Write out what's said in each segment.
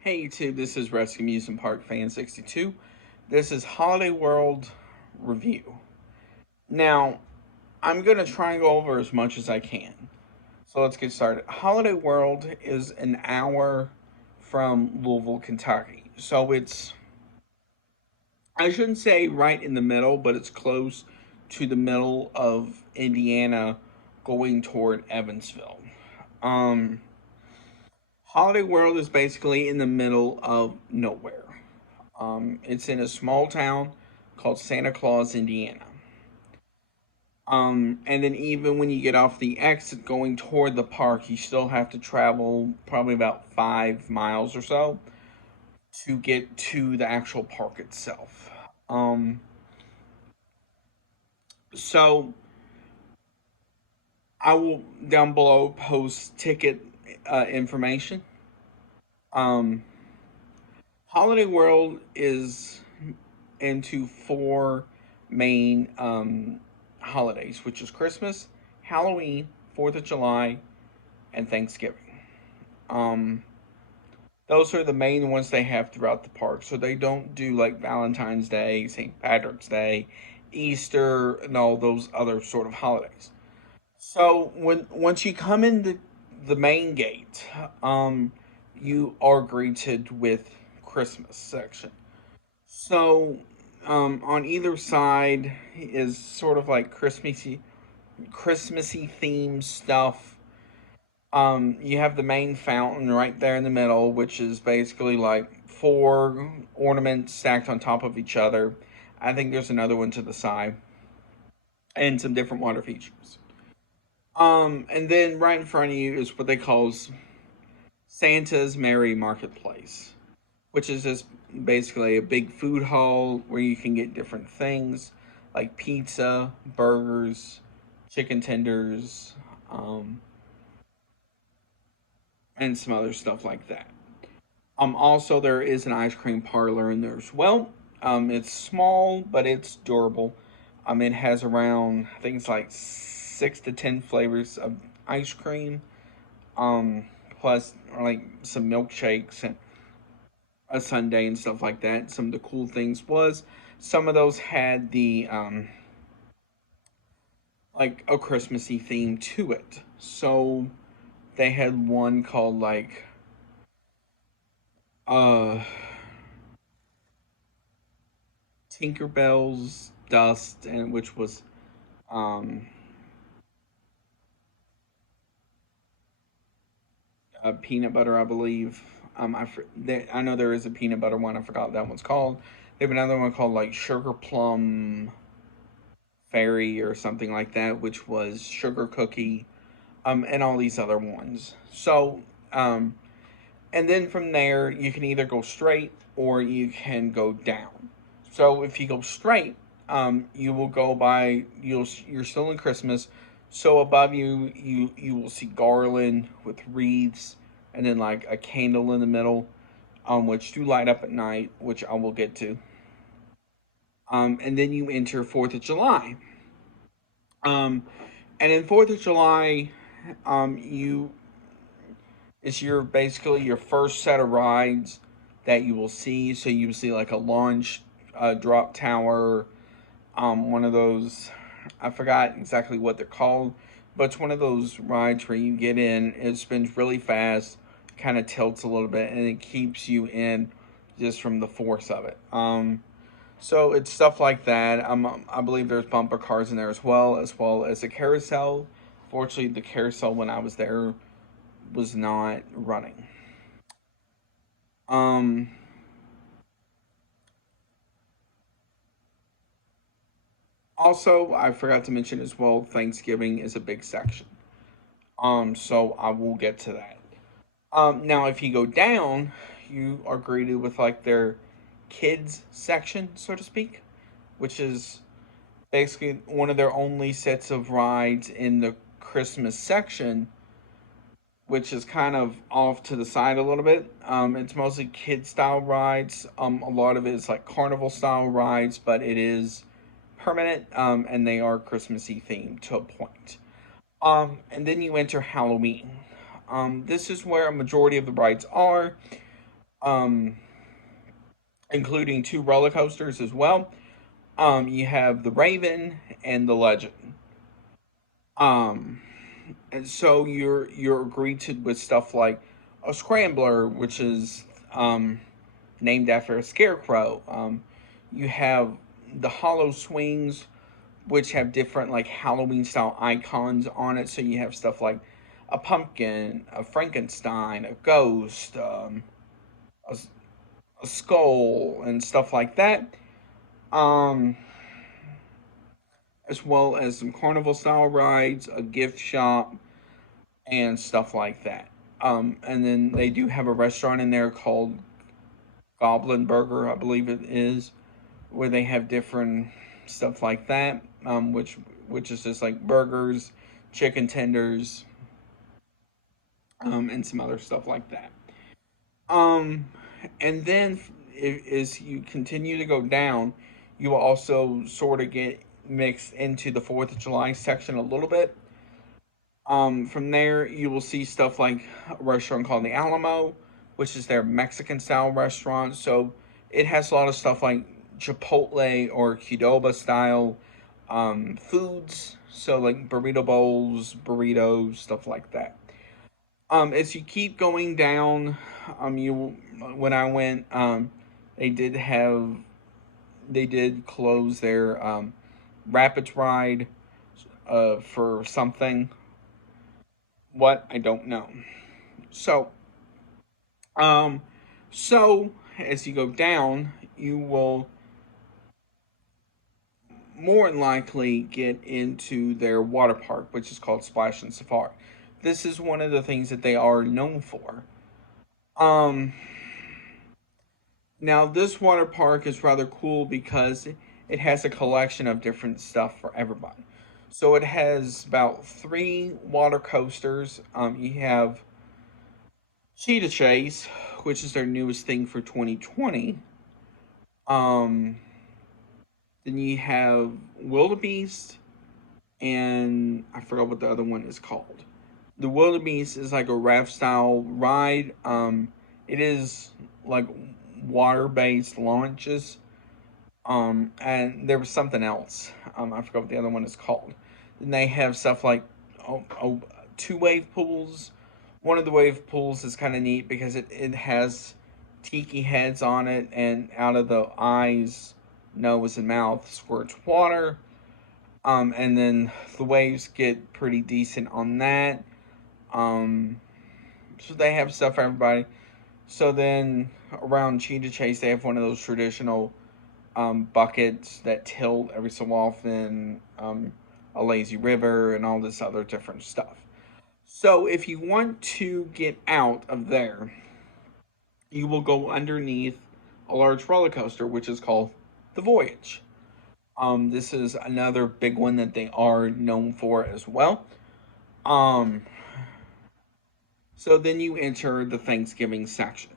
Hey YouTube, this is Rescue Amusement Park Fan 62. This is Holiday World Review. Now, I'm going to try and go over as much as I can. So let's get started. Holiday World is an hour from Louisville, Kentucky. So I shouldn't say right in the middle, but it's close to the middle of Indiana going toward Evansville. Um, Holiday World is basically in the middle of nowhere. It's in a small town called Santa Claus, Indiana. And then even when you get off the exit going toward the park, you still have to travel probably about 5 miles or so to get to the actual park itself. Um, so I will down below post ticket information. Um, Holiday World is into four main holidays, which is Christmas, Halloween, 4th of July, and Thanksgiving. Um, those are the main ones they have throughout the park. So they don't do like Valentine's Day, St. Patrick's Day, Easter, and all those other sort of holidays. So once you come in the main gate, you are greeted with Christmas section. So, on either side is sort of like Christmassy themed stuff. You have the main fountain right there in the middle, which is basically like four ornaments stacked on top of each other. I think there's another one to the side, and some different water features. And then right in front of you is what they call Santa's Merry Marketplace, which is just basically a big food hall where you can get different things like pizza, burgers, chicken tenders, um, and some other stuff like that. Also, there is an ice cream parlor in there as well. It's small, but it's durable. It has around, I think it's like 6 to 10 flavors of ice cream, um, plus like some milkshakes and a Sunday and stuff like that. Some of the cool things was some of those had the like a Christmassy theme to it. So they had one called like uh Tinkerbell's Dust, and which was um peanut butter, I believe. I know there is a peanut butter one. I forgot what that one's called. They have another one called like Sugar Plum Fairy or something like that, which was Sugar Cookie, and all these other ones. So, and then from there, you can either go straight or you can go down. So if you go straight, you will go by you're still in Christmas. So above you, you will see garland with wreaths, and then like a candle in the middle, which do light up at night, which I will get to. And then you enter 4th of July. Um, and in 4th of July, you it's your basically your first set of rides that you will see. So you will see like a launch drop tower, one of those, I forgot exactly what they're called, but it's one of those rides where you get in, it spins really fast, kind of tilts a little bit, and it keeps you in just from the force of it. So it's stuff like that. I believe there's bumper cars in there as well as a carousel. Fortunately, the carousel when I was there was not running. Um, Also, I forgot to mention as well, Thanksgiving is a big section. So I will get to that. Now if you go down, you are greeted with like their kids section, so to speak, which is basically one of their only sets of rides in the Christmas section, which is kind of off to the side a little bit. It's mostly kid style rides. A lot of it is like carnival style rides, but it is permanent, and they are Christmassy themed to a point. And then you enter Halloween. This is where a majority of the rides are. um, including 2 roller coasters as well. You have the Raven and the Legend. Um, and so you're greeted with stuff like a Scrambler, which is named after a scarecrow. You have the Hollow Swings, which have different like Halloween style icons on it. So you have stuff like a pumpkin, a Frankenstein, a ghost, a, a skull, and stuff like that. Um, as well as some carnival style rides, a gift shop, and stuff like that. And then they do have a restaurant in there called Goblin Burger, I believe it is, where they have different stuff like that, which is just like burgers, chicken tenders, and some other stuff like that. Um, and then as you continue to go down, you will also sort of get mixed into the Fourth of July section a little bit. From there, you will see stuff like a restaurant called the Alamo, which is their Mexican style restaurant. So it has a lot of stuff like Chipotle or Qdoba style foods. So like burrito bowls, burritos, stuff like that. As you keep going down, you when I went, they did have they did close their Rapids ride for something. What I don't know. So, um, so as you go down, you will more than likely get into their water park, which is called Splash and Safari. This is one of the things that they are known for. Um, Now this water park is rather cool because it has a collection of different stuff for everybody. So it has about 3 water coasters. You have Cheetah Chase, which is their newest thing for 2020. Um, then you have Wildebeest, and I forgot what the other one is called. The Wildebeest is like a raft style ride. It is like water based launches. And there was something else. I forgot what the other one is called. And they have stuff like 2 wave pools. One of the wave pools is kind of neat because it has tiki heads on it, and out of the eyes, nose, and mouth squirts water. And then the waves get pretty decent on that. Um, so they have stuff for everybody. So then around Cheetah Chase, they have one of those traditional buckets that tilt every so often, a lazy river, and all this other different stuff. So if you want to get out of there, you will go underneath a large roller coaster, which is called the Voyage. This is another big one that they are known for as well. Um, so then you enter the Thanksgiving section.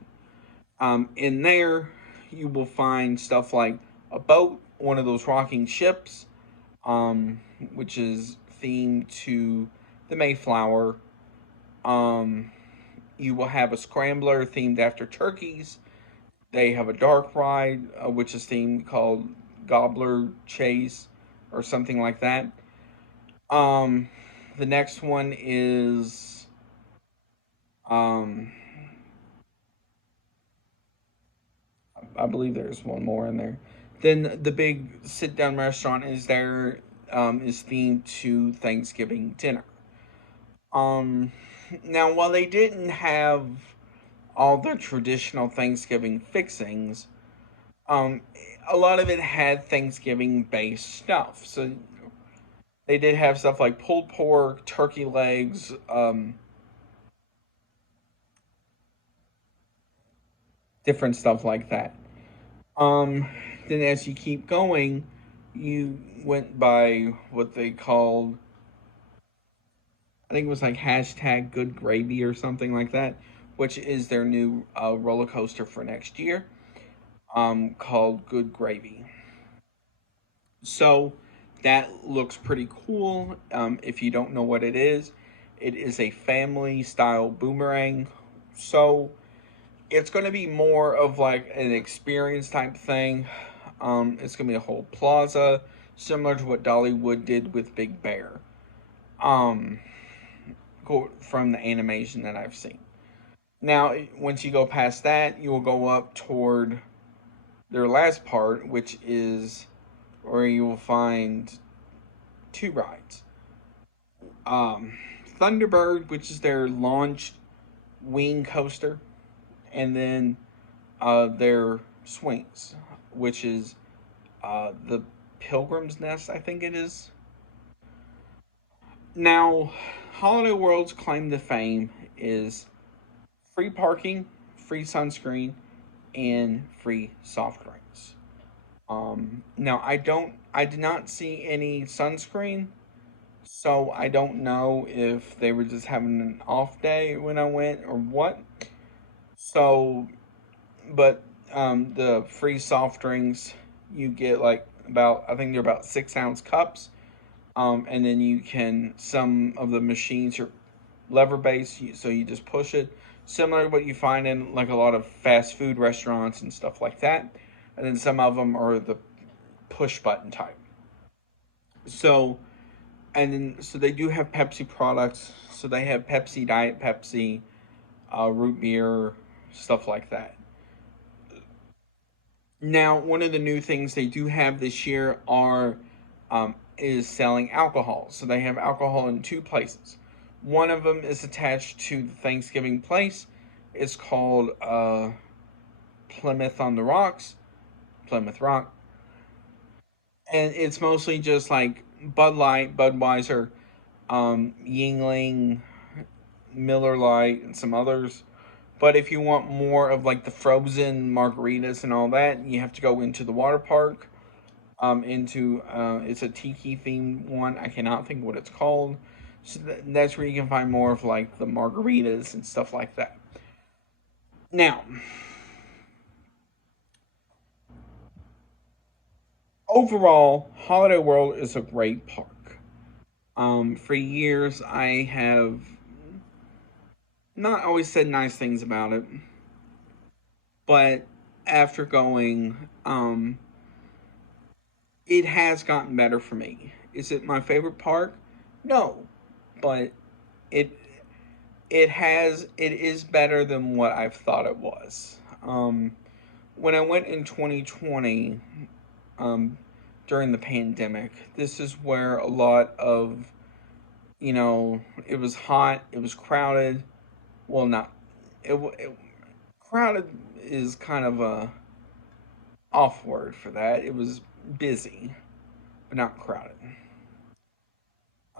In there, you will find stuff like a boat, one of those rocking ships, um, which is themed to the Mayflower. Um, you will have a scrambler themed after turkeys. They have a dark ride, which is themed called Gobbler Chase or something like that. Um, the next one is um, I believe there's one more in there. Then the big sit down restaurant is there, is themed to Thanksgiving dinner. Um, Now, while they didn't have all the traditional Thanksgiving fixings, um, a lot of it had Thanksgiving based stuff. So they did have stuff like pulled pork, turkey legs, different stuff like that. Um, then as you keep going, you went by what they called, I think it was like hashtag good gravy or something like that, which is their new roller coaster for next year, called Good Gravy. So that looks pretty cool. If you don't know what it is a family style boomerang. So It's going to be more of like an experience type thing. It's going to be a whole plaza, similar to what Dollywood did with Big Bear. Um, from the animation that I've seen. Now, once you go past that, you will go up toward their last part, which is where you will find two rides. Um, Thunderbird, which is their launched wing coaster, and then their swings, which is the Pilgrim's Nest, I think it is. Now, Holiday World's claim to fame is free parking, free sunscreen, and free soft drinks. Now I did not see any sunscreen, so I don't know if they were just having an off day when I went or what. So, but the free soft drinks you get like about, I think they're about 6 ounce cups. And then you can, some of the machines are lever based, so you just push it, similar to what you find in like a lot of fast food restaurants and stuff like that. And then some of them are the push button type. So, and then so they do have Pepsi products. So they have Pepsi, Diet Pepsi, root beer, stuff like that. Now, one of the new things they do have this year are is selling alcohol. So they have alcohol in two places. One of them is attached to the Thanksgiving place. It's called Plymouth on the Rocks, Plymouth Rock, and it's mostly just like Bud Light, Budweiser, Yingling, Miller Lite, and some others. But if you want more of like the frozen margaritas and all that, you have to go into the water park. Into it's a tiki themed one. I cannot think what it's called. So that's where you can find more of like the margaritas and stuff like that. Now, overall, Holiday World is a great park. For years, I have not always said nice things about it, but after going, it has gotten better for me. Is it my favorite park? No, but it it is better than what I've thought it was. When I went in 2020, um, during the pandemic, this is where a lot of, it was hot, it was crowded. Well, not it crowded is kind of a off word for that. It was busy, but not crowded.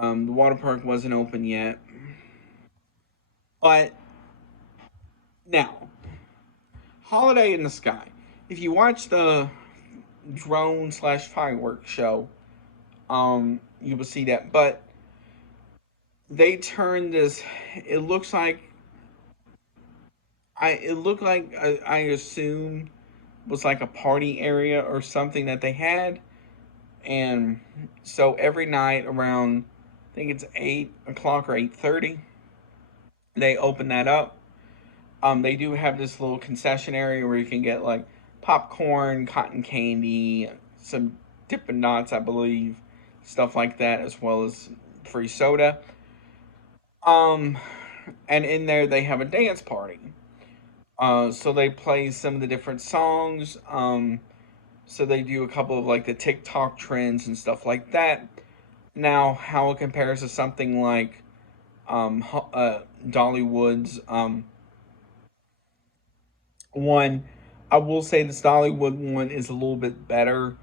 The water park wasn't open yet, but now Holiday in the Sky. If you watch the drone slash fireworks show, you will see that. But they turned this. It looks like It looked like I assume was like a party area or something that they had, and so every night around, I think it's 8 o'clock or 8:30, they open that up. They do have this little concession area where you can get like popcorn, cotton candy, some Dippin' Dots, I believe, stuff like that, as well as free soda. Um, and in there they have a dance party. So they play some of the different songs. So they do a couple of like the TikTok trends and stuff like that. Now, how it compares to something like Dollywood's one, I will say this Dollywood one is a little bit better,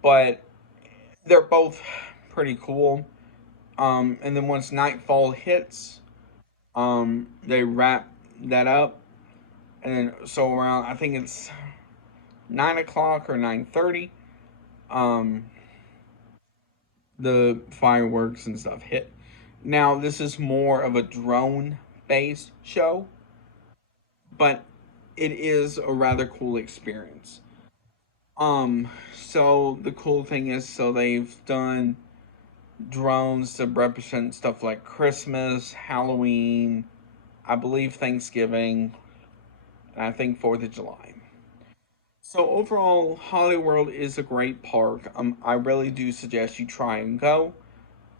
but they're both pretty cool. And then once nightfall hits, they wrap that up, and then so around, I think it's 9 o'clock or 9:30. Um, the fireworks and stuff hit. Now this is more of a drone based show, but it is a rather cool experience. So the cool thing is, so they've done drones to represent stuff like Christmas, Halloween, I believe Thanksgiving, I think 4th of July. So overall, Hollywood World is a great park. I really do suggest you try and go.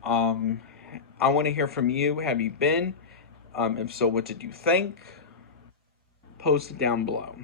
Um, I want to hear from you. Have you been? If so, what did you think? Post it down below.